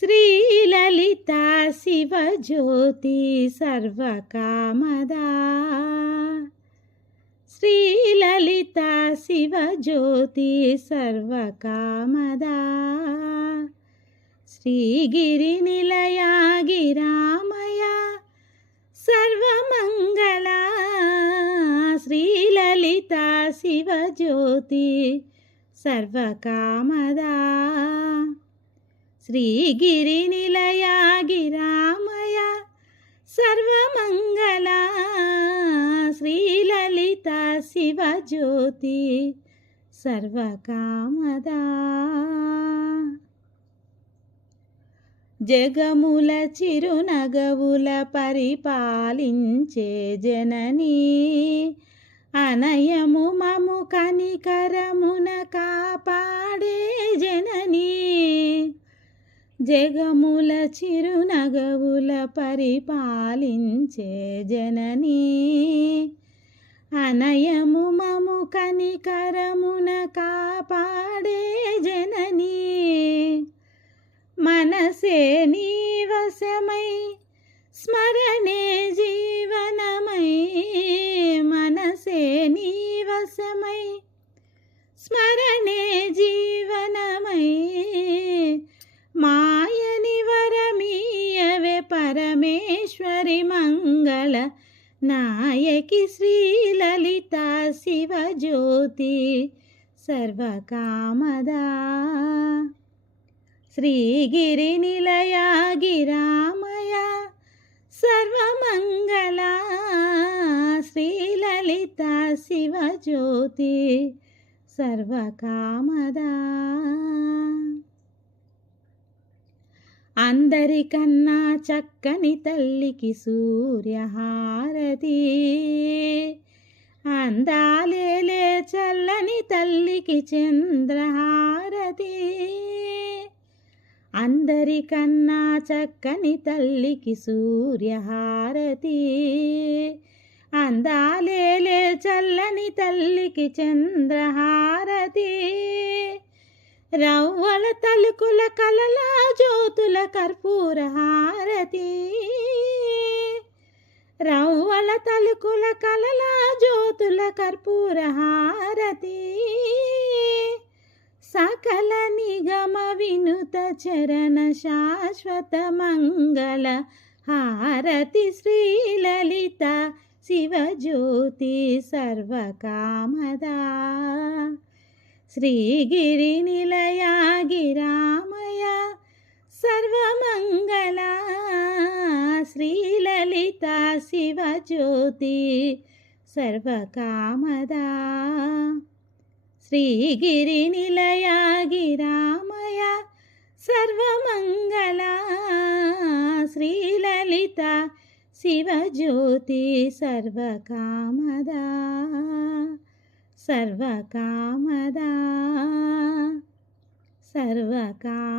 శ్రీలలితా శివజ్యోతి సర్వకామదా. శ్రీలలితా శివజ్యోతి సర్వకామదా. శ్రీగిరి నిలయా గిరామయ సర్వమంగళా. శ్రీలలితా శివజ్యోతి సర్వకామదా. శ్రీగిరి నిలయా గిరామయ సర్వమంగళా. శ్రీలలితా శివజ్యోతి సర్వకామదా. జగముల చిరునగవుల పరిపాలించే జననీ. అనయము మము కనికరమున కాపాడే జననీ. జగముల చిరునగవుల పరిపాలించే జననీ. అనయము మము కనికరమున కాపాడే జననీ. మనసే నీ వశమై స్మరణే జీవనమై. మనసే నీ వశమై స్మరణే జీవనమై. మాయని వరమీయవే పరమేశ్వరి మంగళ నాయకి. శ్రీలలితా శివజ్యోతి సర్వకామదా. శ్రీగిరి నిలయా గిరామయ సర్వమంగళా. శ్రీలలితా శివజ్యోతి సర్వకామదా. అందరికన్నా చక్కని తల్లికి సూర్యహారతి. అందాలేలే చల్లని తల్లికి చంద్రహారతి. అందరికన్నా చక్కని తల్లికి సూర్యహారతి. అందాలేలే చల్లని తల్లికి చంద్రహారతి. రవ్వల తలుకుల కలల జ్యోతుల కర్పూర హారతి. రవ్వల తలుకుల కలల జ్యోతుల కర్పూర హారతి. సకల నిగమ వినుత చరణ శాశ్వత మంగళ హారతి. శ్రీలలితా శివజ్యోతి సర్వకామదా. శ్రీగిరి నిలయా గిరామయ సర్వమంగళా. శ్రీలలితా శివజ్యోతి సర్వకామదా. శ్రీగిరి నిలయా గిరామయ సర్వమంగళా. శ్రీలలితా శివజ్యోతి సర్వకామదా. సర్వకామదా. సర్వకామదా.